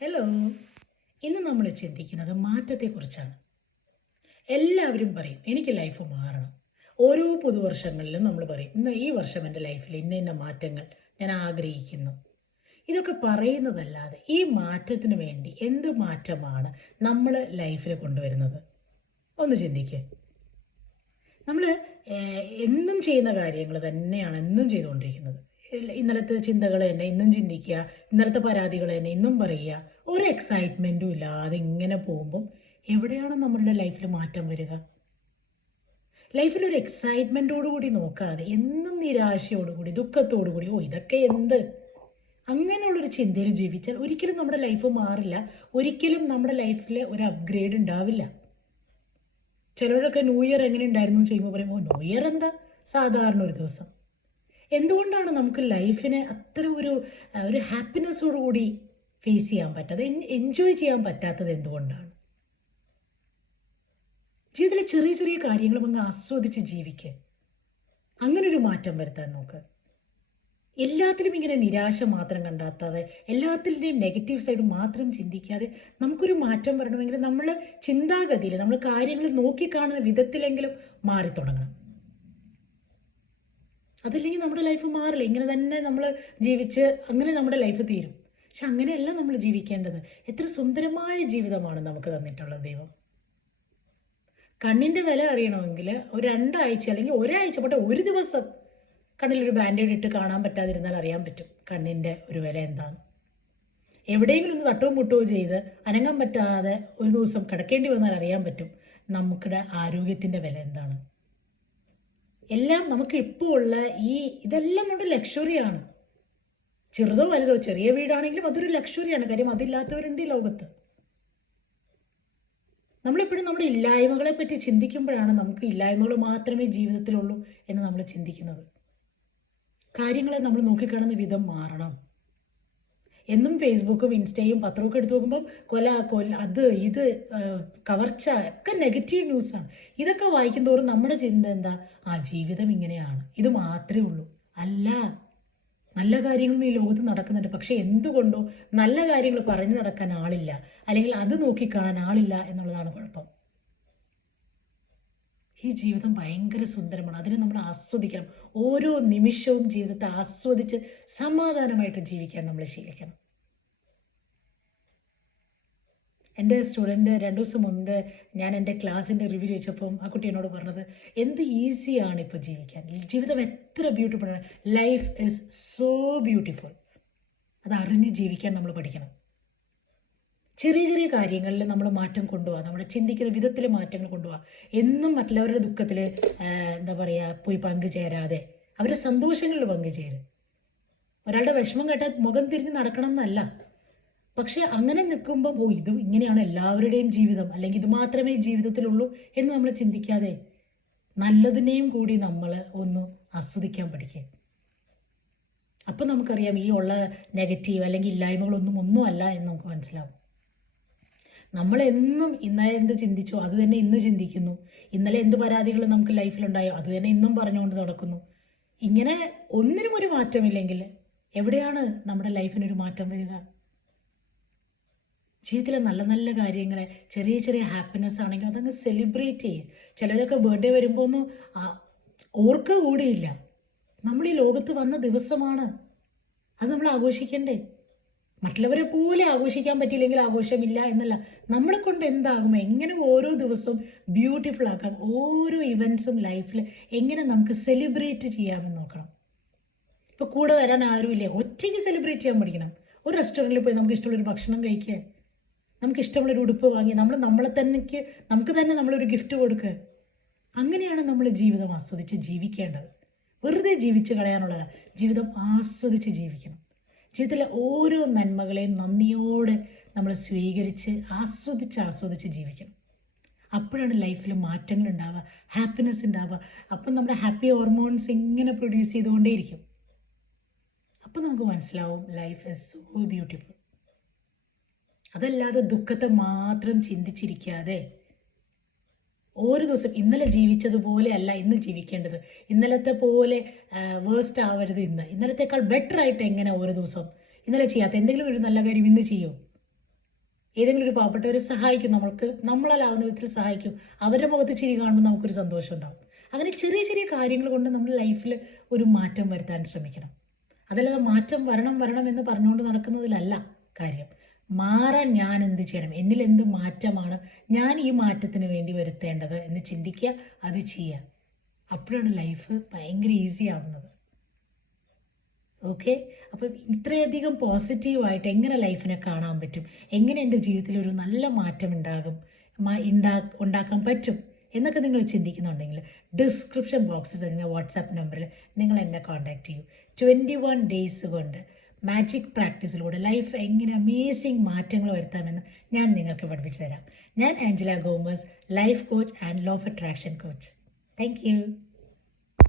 Hello ഇന്ന് നമ്മൾ ചിന്തിക്കുന്നത് മാറ്റത്തെക്കുറിച്ചാണ്. എല്ലാവരും പറയും എനിക്ക് ലൈഫ് മാറണം. ഓരോ പുതുവർഷങ്ങളിലും നമ്മൾ പറയും ഇന്ന് ഈ വർഷം എന്റെ ലൈഫിൽ ഇന്ന ഇന്ന മാറ്റങ്ങൾ ഞാൻ ആഗ്രഹിക്കുന്നു. ഇതൊക്കെ പറയുന്നതല്ലാതെ ഈ മാറ്റത്തിന് വേണ്ടി എന്ത് മാറ്റമാണ് നമ്മൾ ലൈഫിൽ കൊണ്ടുവരുന്നത്? ഒന്ന് ചിന്തിക്കുക നമ്മൾ എന്നും ചെയ്യുന്ന കാര്യങ്ങൾ തന്നെയാണ് എന്നും ചെയ്തുകൊണ്ടിരിക്കുന്നത്. ഇന്നലത്തെ ചിന്തകൾ തന്നെ ഇന്നും ചിന്തിക്കുക ഇന്നലത്തെ പരാതികൾ തന്നെ ഇന്നും പറയുക. ഒരു എക്സൈറ്റ്മെന്റും ഇല്ലാതെ ഇങ്ങനെ പോകുമ്പം എവിടെയാണ് നമ്മളുടെ ലൈഫിൽ മാറ്റം വരിക? ലൈഫിൽ ഒരു എക്സൈറ്റ്മെന്റോടു കൂടി നോക്കാതെ എന്നും നിരാശയോടുകൂടി ദുഃഖത്തോടു കൂടി ഓ ഇതൊക്കെ എന്ത്? അങ്ങനെയുള്ളൊരു ചിന്തയിൽ ജീവിച്ചാൽ ഒരിക്കലും നമ്മുടെ ലൈഫ് മാറില്ല. ഒരിക്കലും നമ്മുടെ ലൈഫിൽ ഒരു അപ്ഗ്രേഡ് ഉണ്ടാവില്ല. ചിലരൊക്കെ ന്യൂ ഇയർ എങ്ങനെ ഉണ്ടായിരുന്നു എന്ന് ചെയ്യുമ്പോൾ പറയുമ്പോൾ ന്യൂ ഇയർ എന്താ? സാധാരണ ഒരു ദിവസം. എന്തുകൊണ്ടാണ് നമുക്ക് ലൈഫിനെ അത്ര ഒരു ഒരു ഹാപ്പിനെസ്സോടുകൂടി ഫേസ് ചെയ്യാൻ പറ്റാതെ എൻജോയ് ചെയ്യാൻ പറ്റാത്തത് എന്തുകൊണ്ടാണ്? ജീവിതത്തിലെ ചെറിയ ചെറിയ കാര്യങ്ങളും അങ്ങ് ആസ്വദിച്ച് ജീവിക്കുക അങ്ങനൊരു മാറ്റം വരുത്താൻ നോക്ക്. എല്ലാത്തിലും ഇങ്ങനെ നിരാശ മാത്രം കണ്ടെത്താതെ എല്ലാത്തിന്റെയും നെഗറ്റീവ് സൈഡ് മാത്രം ചിന്തിക്കാതെ നമുക്കൊരു മാറ്റം വരണമെങ്കിൽ നമ്മൾ ചിന്താഗതിയിൽ നമ്മൾ കാര്യങ്ങൾ നോക്കിക്കാണുന്ന വിധത്തിലെങ്കിലും മാറി തുടങ്ങണം അതല്ലെങ്കിൽ നമ്മുടെ ലൈഫ് മാറില്ല. ഇങ്ങനെ തന്നെ നമ്മൾ ജീവിച്ച് അങ്ങനെ നമ്മുടെ ലൈഫ് തീരും. പക്ഷെ അങ്ങനെയല്ല നമ്മൾ ജീവിക്കേണ്ടത്. എത്ര സുന്ദരമായ ജീവിതമാണ് നമുക്ക് തന്നിട്ടുള്ളത് ദൈവം. കണ്ണിന്റെ വില അറിയണമെങ്കിൽ ഒരു രണ്ടാഴ്ച അല്ലെങ്കിൽ ഒരാഴ്ച പോട്ടെ ഒരു ദിവസം കണ്ണിലൊരു ബാൻഡേഡ് ഇട്ട് കാണാൻ പറ്റാതിരുന്നാൽ അറിയാൻ പറ്റും കണ്ണിന്റെ ഒരു വില എന്താണ് എവിടെയെങ്കിലും ഒന്ന് തട്ടവും മുട്ടവും ചെയ്ത് അനങ്ങാൻ പറ്റാതെ ഒരു ദിവസം കിടക്കേണ്ടി വന്നാൽ അറിയാൻ പറ്റും. നമുക്കിടെ ആരോഗ്യത്തിന്റെ വില എന്താണ്? എല്ലാം നമുക്ക് ഇപ്പോൾ ഉള്ള ഈ ഇതെല്ലാം കൊണ്ട് ലക്ഷറിയാണ് ചെറുതോ വലുതോ ചെറിയ വീടാണെങ്കിലും അതൊരു ലക്ഷറിയാണ് കാര്യം അതില്ലാത്തവരുണ്ട് ഈ ലോകത്ത്. നമ്മളെപ്പോഴും നമ്മുടെ ഇല്ലായ്മകളെ പറ്റി ചിന്തിക്കുമ്പോഴാണ് നമുക്ക് ഇല്ലായ്മകൾ മാത്രമേ ജീവിതത്തിലുള്ളൂ എന്ന് നമ്മൾ ചിന്തിക്കുന്നത്. കാര്യങ്ങളെ നമ്മൾ നോക്കിക്കാണുന്ന വിധം മാറണം. എന്നും ഫേസ്ബുക്കും ഇൻസ്റ്റയും പത്രമൊക്കെ എടുത്തു നോക്കുമ്പോൾ കൊല കൊല അത് ഇത് കവർച്ച ഒക്കെ നെഗറ്റീവ് ന്യൂസാണ്. ഇതൊക്കെ വായിക്കും തോറും നമ്മുടെ ചിന്ത എന്താ? ആ ജീവിതം ഇങ്ങനെയാണ്. ഇത് മാത്രമേ ഉള്ളൂ. അല്ല നല്ല കാര്യങ്ങളും ഈ ലോകത്ത് നടക്കുന്നുണ്ട്. പക്ഷേ എന്തുകൊണ്ടോ നല്ല കാര്യങ്ങൾ പറഞ്ഞു നടക്കാൻ ആളില്ല. അല്ലെങ്കിൽ അത് നോക്കിക്കാണാൻ ആളില്ല എന്നുള്ളതാണ് കുഴപ്പം. ഈ ജീവിതം ഭയങ്കര സുന്ദരമാണ്. അതിനെ നമ്മൾ ആസ്വദിക്കണം. ഓരോ നിമിഷവും ജീവിതത്തെ ആസ്വദിച്ച് സമാധാനമായിട്ട് ജീവിക്കാൻ നമ്മൾ ശീലിക്കണം. എന്റെ സ്റ്റുഡന്റ് രണ്ട് ദിവസം മുൻപ് ഞാൻ എന്റെ ക്ലാസ്സിന്റെ റിവ്യൂ ചോദിച്ചപ്പം ആ കുട്ടി എന്നോട് പറഞ്ഞത് എന്ത് ഈസിയാണ് ഇപ്പോൾ ജീവിക്കാൻ? ജീവിതം എത്ര ബ്യൂട്ടിഫുൾ ആണ്. Life is so beautiful. അത് അറിഞ്ഞ് ജീവിക്കാൻ നമ്മൾ പഠിക്കണം. ചെറിയ ചെറിയ കാര്യങ്ങളിൽ നമ്മൾ മാറ്റം കൊണ്ടുപോകാം നമ്മുടെ ചിന്തിക്കുന്ന വിധത്തിൽ മാറ്റങ്ങൾ കൊണ്ടുപോകാം എന്നും മറ്റുള്ളവരുടെ ദുഃഖത്തിൽ എന്താ പറയുക പോയി പങ്കുചേരാതെ. അവരുടെ സന്തോഷങ്ങളിൽ പങ്കുചേരും. ഒരാളുടെ വിഷമം കേട്ടാൽ മുഖം തിരിഞ്ഞ് നടക്കണം എന്നല്ല പക്ഷേ അങ്ങനെ നിൽക്കുമ്പം ഓ ഇത് ഇങ്ങനെയാണ് എല്ലാവരുടെയും ജീവിതം. അല്ലെങ്കിൽ ഇത് മാത്രമേ ജീവിതത്തിലുള്ളൂ എന്ന് നമ്മൾ ചിന്തിക്കാതെ നല്ലതിനെയും കൂടി നമ്മൾ ഒന്ന് ആസ്വദിക്കാൻ പഠിക്കുക. അപ്പം നമുക്കറിയാം ഈ ഉള്ള നെഗറ്റീവ് അല്ലെങ്കിൽ ഇല്ലായ്മകളൊന്നും ഒന്നുമല്ല എന്ന് നമുക്ക് മനസ്സിലാവും. നമ്മൾ എന്നും ഇന്നലെ എന്ത് ചിന്തിച്ചോ അത് തന്നെ ഇന്ന് ചിന്തിക്കുന്നു. ഇന്നലെ എന്ത് പരാതികൾ നമുക്ക് ലൈഫിലുണ്ടായോ അത് തന്നെ ഇന്നും പറഞ്ഞുകൊണ്ട് നടക്കുന്നു. ഇങ്ങനെ ഒന്നിനും ഒരു മാറ്റമില്ലെങ്കിൽ എവിടെയാണ് നമ്മുടെ ലൈഫിനൊരു മാറ്റം വരിക? ജീവിതത്തിലെ നല്ല നല്ല കാര്യങ്ങളെ ചെറിയ ചെറിയ ഹാപ്പിനെസ് ആണെങ്കിൽ അതങ്ങ് സെലിബ്രേറ്റ് ചെയ്യുക ചിലരൊക്കെ ബർത്ത്ഡേ വരുമ്പോൾ ഒന്നും ഓർക്കുക കൂടിയില്ല. നമ്മൾ ഈ ലോകത്ത് വന്ന ദിവസമാണ്. അത് നമ്മൾ ആഘോഷിക്കണ്ടേ? മറ്റുള്ളവരെ പോലെ ആഘോഷിക്കാൻ പറ്റിയില്ലെങ്കിൽ ആഘോഷമില്ല എന്നല്ല. നമ്മളെ കൊണ്ട് എന്താകും എങ്ങനെ ഓരോ ദിവസവും ബ്യൂട്ടിഫുൾ ആക്കാം. ഓരോ ഇവൻസും ലൈഫിൽ എങ്ങനെ നമുക്ക് സെലിബ്രേറ്റ് ചെയ്യാമെന്ന് നോക്കണം. ഇപ്പോൾ കൂടെ വരാൻ ആരുമില്ല? ഒറ്റയ്ക്ക് സെലിബ്രേറ്റ് ചെയ്യാൻ പഠിക്കണം. ഒരു റെസ്റ്റോറന്റിൽ പോയി നമുക്ക് ഇഷ്ടമുള്ളൊരു ഭക്ഷണം കഴിക്കുക നമുക്ക് ഇഷ്ടമുള്ളൊരു ഉടുപ്പ് വാങ്ങി. നമ്മൾ നമ്മളെ തന്നെക്ക് നമുക്ക് തന്നെ നമ്മളൊരു ഗിഫ്റ്റ് കൊടുക്കുക അങ്ങനെയാണ് നമ്മൾ ജീവിതം ആസ്വദിച്ച് ജീവിക്കേണ്ടത്. വെറുതെ ജീവിച്ച് കളയാനുള്ളതല്ല ജീവിതം ആസ്വദിച്ച് ജീവിക്കണം. ജീവിതത്തിലെ ഓരോ നന്മകളെയും നന്ദിയോടെ നമ്മൾ സ്വീകരിച്ച് ആസ്വദിച്ച് ആസ്വദിച്ച് ജീവിക്കണം. അപ്പോഴാണ് ലൈഫിൽ മാറ്റങ്ങൾ ഉണ്ടാവുക ഹാപ്പിനെസ് ഉണ്ടാവുക. അപ്പം നമ്മുടെ ഹാപ്പി ഹോർമോൺസ് ഇങ്ങനെ പ്രൊഡ്യൂസ് ചെയ്തുകൊണ്ടേയിരിക്കും. അപ്പം നമുക്ക് മനസ്സിലാവും ലൈഫ് ഇസ് സോ ബ്യൂട്ടിഫുൾ അതല്ലാതെ ദുഃഖത്തെ മാത്രം ചിന്തിച്ചിരിക്കാതെ ഓരോ ദിവസം ഇന്നലെ ജീവിച്ചതുപോലെ അല്ല ഇന്ന് ജീവിക്കേണ്ടത്. ഇന്നലത്തെ പോലെ വേസ്റ്റ് ആവരുത് ഇന്ന്. ഇന്നലത്തേക്കാൾ ബെറ്റർ ആയിട്ട് എങ്ങനെ ഓരോ ദിവസം? ഇന്നലെ ചെയ്യാത്ത എന്തെങ്കിലും ഒരു നല്ല കാര്യം ഇന്ന് ചെയ്യും. ഏതെങ്കിലും ഒരു പാവപ്പെട്ടവരെ സഹായിക്കും. നമ്മൾക്ക് നമ്മളാലാവുന്ന വിധത്തിൽ സഹായിക്കും. അവരുടെ മുഖത്ത് ചിരി കാണുമ്പോൾ നമുക്കൊരു സന്തോഷം ഉണ്ടാവും. അങ്ങനെ ചെറിയ ചെറിയ കാര്യങ്ങൾ കൊണ്ട് നമ്മൾ ലൈഫിൽ ഒരു മാറ്റം വരുത്താൻ ശ്രമിക്കണം. അതല്ലാതെ മാറ്റം വരണം വരണം എന്ന് പറഞ്ഞുകൊണ്ട് നടക്കുന്നതിലല്ല കാര്യം. മാറാൻ ഞാൻ എന്ത് ചെയ്യണം? എന്നിൽ എന്ത് മാറ്റമാണ് ഞാൻ ഈ മാറ്റത്തിന് വേണ്ടി വരുത്തേണ്ടത് എന്ന് ചിന്തിക്കുക അത് ചെയ്യുക. അപ്പോഴാണ് ലൈഫ് ഭയങ്കര ഈസി ആവുന്നത്. ഓക്കെ അപ്പം ഇത്രയധികം പോസിറ്റീവായിട്ട് എങ്ങനെ ലൈഫിനെ കാണാൻ പറ്റും? എങ്ങനെ എന്റെ ജീവിതത്തിൽ ഒരു നല്ല മാറ്റം ഉണ്ടാകും? ഉണ്ടാക്കാൻ പറ്റും? എന്നൊക്കെ നിങ്ങൾ ചിന്തിക്കുന്നുണ്ടെങ്കിൽ ഡിസ്ക്രിപ്ഷൻ ബോക്സിൽ തരുന്ന വാട്സാപ്പ് നമ്പറിൽ നിങ്ങൾ എന്നെ കോൺടാക്റ്റ് ചെയ്യൂ. ട്വന്റി വൺ ഡേയ്സ് കൊണ്ട് മാജിക് പ്രാക്ടീസിലൂടെ ലൈഫ് എങ്ങനെ അമേസിങ് മാറ്റങ്ങൾ വരുത്താമെന്ന് ഞാൻ നിങ്ങൾക്ക് പഠിപ്പിച്ചു തരാം ഞാൻ Angela Gomes life coach and law of attraction coach thank